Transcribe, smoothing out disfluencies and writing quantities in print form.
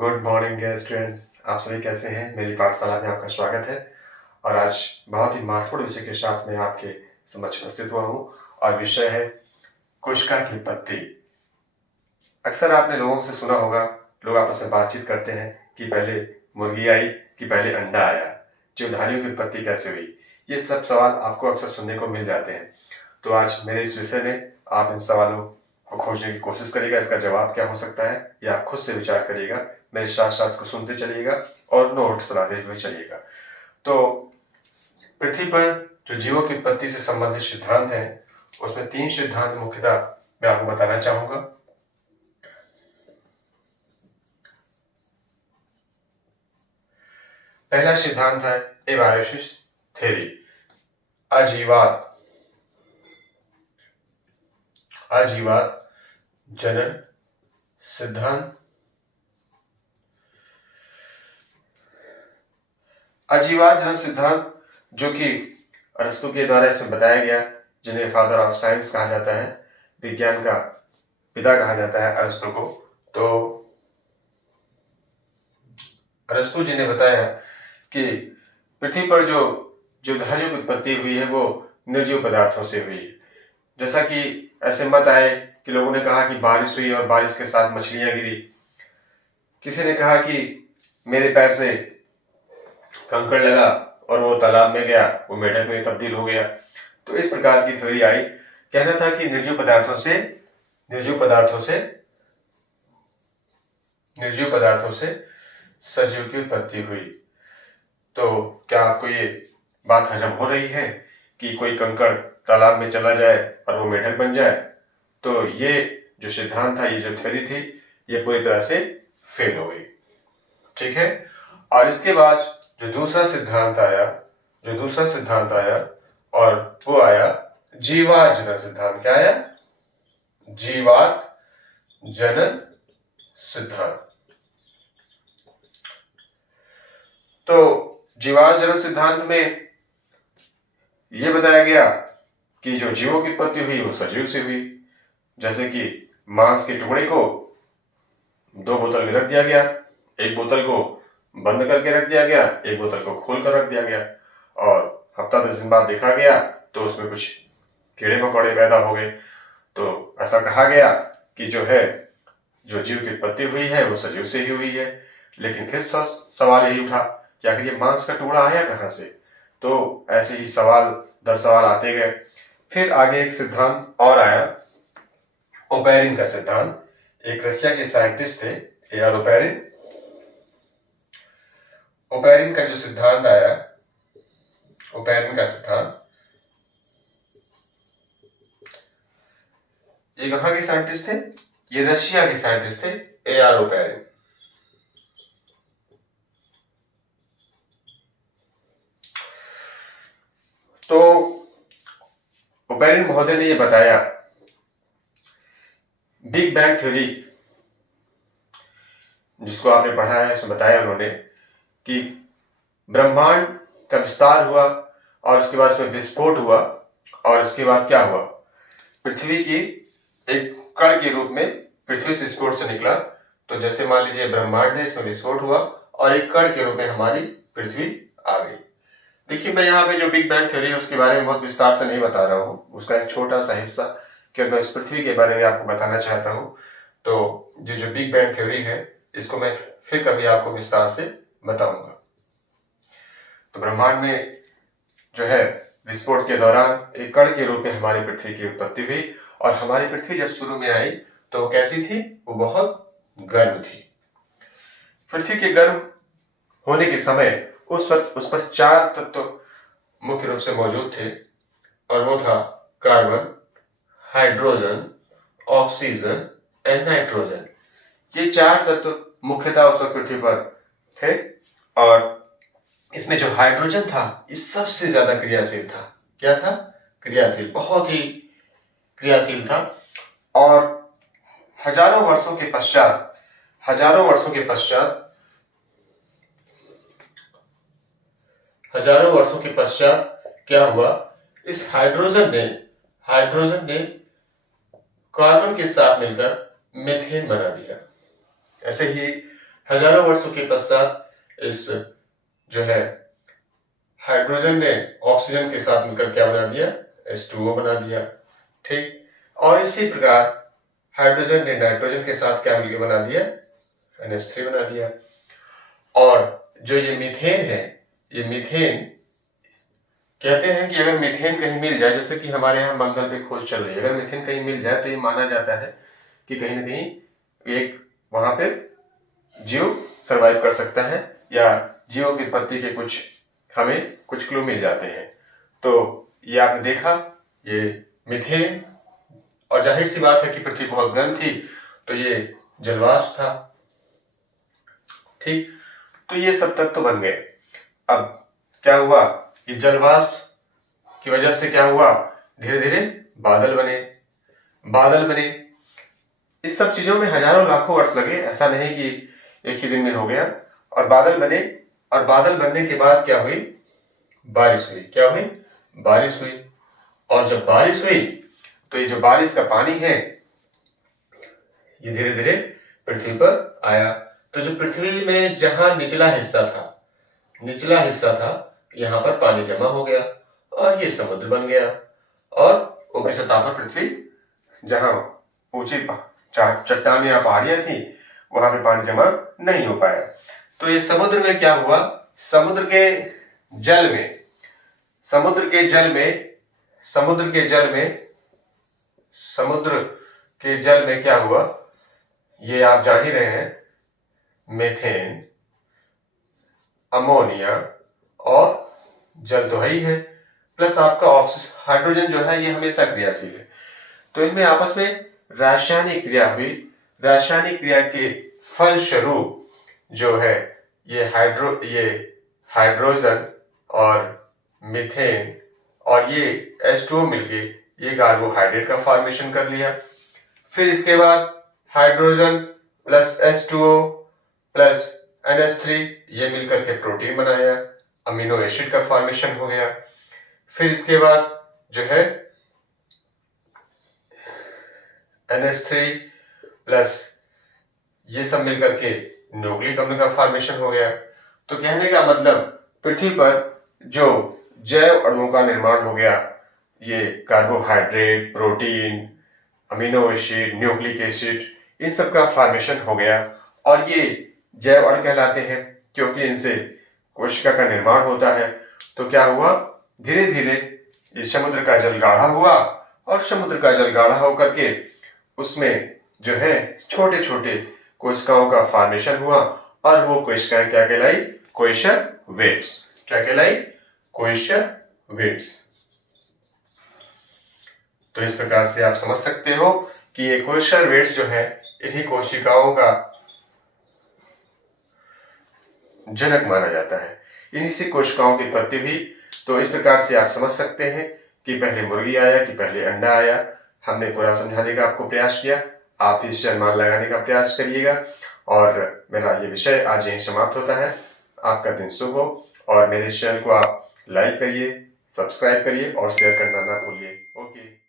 Good morning dear students. आप सभी कैसे हैं? मेरी पाठशाला में आपका स्वागत है। और आज बहुत ही महत्वपूर्ण विषय के साथ मैं आपके समक्ष उपस्थित हुआ हूँ और विषय है कुशका की उत्पत्ति। अक्सर आपने लोगों से सुना होगा, लोग आपस में बातचीत करते हैं कि पहले मुर्गी आई कि पहले अंडा आया, जीवधारियों की उत्पत्ति कैसे हुई। ये सब सवाल आपको अक्सर सुनने को मिल जाते हैं। तो आज मेरे इस विषय में आप इन सवालों को खोजने की कोशिश करिएगा, इसका जवाब क्या हो सकता है या आप खुद से विचार करिएगा। मेरे साथ साथ को सुनते चलिएगा और नोट्स बनाते हुए चलिएगा। तो पृथ्वी पर जो जीवों की उत्पत्ति से संबंधित सिद्धांत हैं, उसमें 3 सिद्धांत मुख्यतः मैं आपको बताना चाहूंगा। पहला सिद्धांत है एबायोसिस थ्योरी, आजीवाद जनन सिद्धांत। आजीवाद जनन सिद्धांत जो कि अरस्तु के द्वारा इसमें बताया गया, जिन्हें फादर ऑफ साइंस कहा जाता है, विज्ञान का पिता कहा जाता है अरस्तु को। तो अरस्तु जी ने बताया कि पृथ्वी पर जो जीवधारियों की उत्पत्ति हुई है वो निर्जीव पदार्थों से हुई है। जैसा कि ऐसे मत आए कि लोगों ने कहा कि बारिश हुई और बारिश के साथ मछलियां गिरी। किसी ने कहा कि मेरे पैर से कंकड़ लगा और वो तालाब में गया, वो मेढक में तब्दील हो गया। तो इस प्रकार की थ्योरी आई। कहना था कि निर्जीव पदार्थों से सजीव की उत्पत्ति हुई। तो क्या आपको ये बात हजम हो रही है कि कोई कंकड़ तालाब में चला जाए और वो मेढक बन जाए? तो ये जो सिद्धांत था, ये जो थ्योरी थी, ये पूरी तरह से फेल हो गई। ठीक है। और इसके बाद जो दूसरा सिद्धांत आया और वो आया जीवात जनन सिद्धांत। क्या आया? जीवात जनन सिद्धांत। तो जीवात जनन सिद्धांत में यह बताया गया कि जो जीवों की उत्पत्ति हुई वो सजीव से हुई। जैसे कि मांस के टुकड़े को 2 बोतल में रख दिया गया, एक बोतल को बंद करके रख दिया गया, एक बोतल को खोल कर रख दिया गया, और हफ्ता 10 दिन बाद देखा गया तो उसमें कुछ कीड़े मकोड़े पैदा हो गए। तो ऐसा कहा गया कि जो जीव की उत्पत्ति हुई है वो सजीव से ही हुई है। लेकिन फिर सवाल यही उठा कि आखिर ये मांस का टुकड़ा आया कहां से? तो ऐसे ही सवाल दर सवाल आते गए। फिर आगे एक सिद्धांत और आया, ओपेरिन का सिद्धांत। एक रशिया के साइंटिस्ट थे ए.आर. ओपेरिन का जो सिद्धांत आया, ओपेरिन का सिद्धांत, ये कहां के साइंटिस्ट थे? ये रशिया के साइंटिस्ट थे, ए.आर. ओपेरिन। तो ओपेरिन महोदय ने ये बताया, बिग बैंग थ्योरी जिसको आपने पढ़ा है, इसमें बताया उन्होंने कि ब्रह्मांड का विस्तार हुआ और उसके बाद उसमें विस्फोट हुआ, और उसके बाद क्या हुआ? पृथ्वी की एक कण के रूप में पृथ्वी से विस्फोट से निकला। तो जैसे मान लीजिए ब्रह्मांड है, इसमें विस्फोट हुआ और एक कण के रूप में हमारी पृथ्वी आ गई। देखिए, मैं यहाँ पे जो बिग बैंग थ्योरी है उसके बारे में बहुत विस्तार से नहीं बता रहा हूँ, उसका एक छोटा सा हिस्सा क्योंकि मैं इस पृथ्वी के बारे में आपको बताना चाहता हूँ। तो जो बिग बैंग थ्योरी है इसको मैं फिर कभी आपको विस्तार से बताऊंगा। तो ब्रह्मांड में जो है विस्फोट के दौरान एक कण के रूप में हमारी पृथ्वी की उत्पत्ति हुई, और हमारी पृथ्वी जब शुरू में आई तो कैसी थी? वो बहुत गर्म थी। पृथ्वी के गर्म होने के समय उस वक्त उस पर 4 तत्व मुख्य रूप से मौजूद थे, और वो था carbon, hydrogen, oxygen and nitrogen. ये 4 तत्व मुख्यतः उस वक्त पृथ्वी पर थे, और इसमें जो हाइड्रोजन था ये सबसे ज्यादा क्रियाशील था। क्या था? क्रियाशील, बहुत ही क्रियाशील था। और हजारों वर्षों के पश्चात क्या हुआ? इस हाइड्रोजन ने कार्बन के साथ मिलकर मीथेन बना दिया। ऐसे ही हजारों वर्षों के पश्चात इस जो है हाइड्रोजन ने ऑक्सीजन के साथ मिलकर क्या बना दिया, H2O बना दिया। ठीक, और इसी प्रकार हाइड्रोजन ने नाइट्रोजन के साथ क्या मिलकर बना दिया, NH3 बना दिया। और जो ये मीथेन है, ये मीथेन कहते हैं कि अगर मीथेन कहीं मिल जाए, जैसे कि हमारे यहाँ मंगल पे खोज चल रही है, अगर मीथेन कहीं मिल जाए तो ये माना जाता है कि कहीं ना कहीं एक वहां पे जीव सरवाइव कर सकता है, या जीवों की उत्पत्ति के हमें कुछ क्लू मिल जाते हैं। तो ये आपने देखा, ये मीथेन, और जाहिर सी बात है कि पृथ्वी बहुत गर्म थी तो ये जलवाष्प था। ठीक, तो ये सब तत्व बन गए। अब क्या हुआ, ये जलवाष्प की वजह से क्या हुआ, धीरे धीरे बादल बने। बादल बने, इस सब चीजों में हजारों लाखों वर्ष लगे, ऐसा नहीं कि एक ही दिन में हो गया। और बादल बने, और बादल बनने के बाद क्या हुई, बारिश हुई। क्या हुई, बारिश हुई। और जब बारिश हुई तो ये जो बारिश का पानी है ये धीरे धीरे पृथ्वी पर आया। तो जो पृथ्वी में जहां निचला हिस्सा था, यहाँ पर पानी जमा हो गया और ये समुद्र बन गया। और ऊपरी सतह पर पृथ्वी, जहां ऊंची चट्टानें या पहाड़ियां थी, वहां पे पानी जमा नहीं हो पाया। तो ये समुद्र में क्या हुआ, समुद्र के जल में क्या हुआ, ये आप जान ही रहे हैं, मीथेन, अमोनिया और जल तो है ही है, प्लस आपका हाइड्रोजन जो है ये हमेशा क्रियाशील है। तो इनमें आपस में रासायनिक क्रिया हुई। रासायनिक क्रिया के फलस्वरूप जो है ये हाइड्रोजन और मीथेन और ये H2O मिलके ये कार्बोहाइड्रेट का फॉर्मेशन कर लिया। फिर इसके बाद hydrogen plus H2O plus NH3 ये मिलकर के प्रोटीन बनाया, अमीनो एसिड का फॉर्मेशन हो गया। फिर इसके बाद जो है NH3 प्लस ये सब मिलकर के न्यूक्लिक अम्ल का फॉर्मेशन हो गया। तो कहने का मतलब पृथ्वी पर जो जैव अणुओं का निर्माण हो गया, ये carbohydrate, protein, amino acid, nucleic acid, इन सब का फॉर्मेशन हो गया। और ये जैव अणु कहलाते हैं क्योंकि इनसे कोशिका का निर्माण होता है। तो क्या हुआ, धीरे धीरे ये समुद्र का जल गाढ़ा हुआ, और समुद्र का जल गाढ़ा होकर के उसमें जो है छोटे छोटे कोशिकाओं का फॉर्मेशन हुआ, और वो कोशिकाएं क्या कहलाई, कोइशर वेट्स। क्या कहलाई, कोइशर वेट्स। तो इस प्रकार से आप समझ सकते हो कि ये कोइशर वेट्स जो है इन्हीं कोशिकाओं का जनक माना जाता है, इन्हीं से कोशिकाओं की उत्पत्ति हुई। तो इस प्रकार से आप समझ सकते हैं कि पहले मुर्गी आया कि पहले अंडा आया। हमने पूरा समझाने का आपको प्रयास किया, आप इस अनुमान लगाने का प्रयास करिएगा। और मेरा ये विषय आज यहीं समाप्त होता है। आपका दिन शुभ हो, और मेरे इस चैनल को आप लाइक करिए, सब्सक्राइब करिए और शेयर करना ना भूलिए। ओके।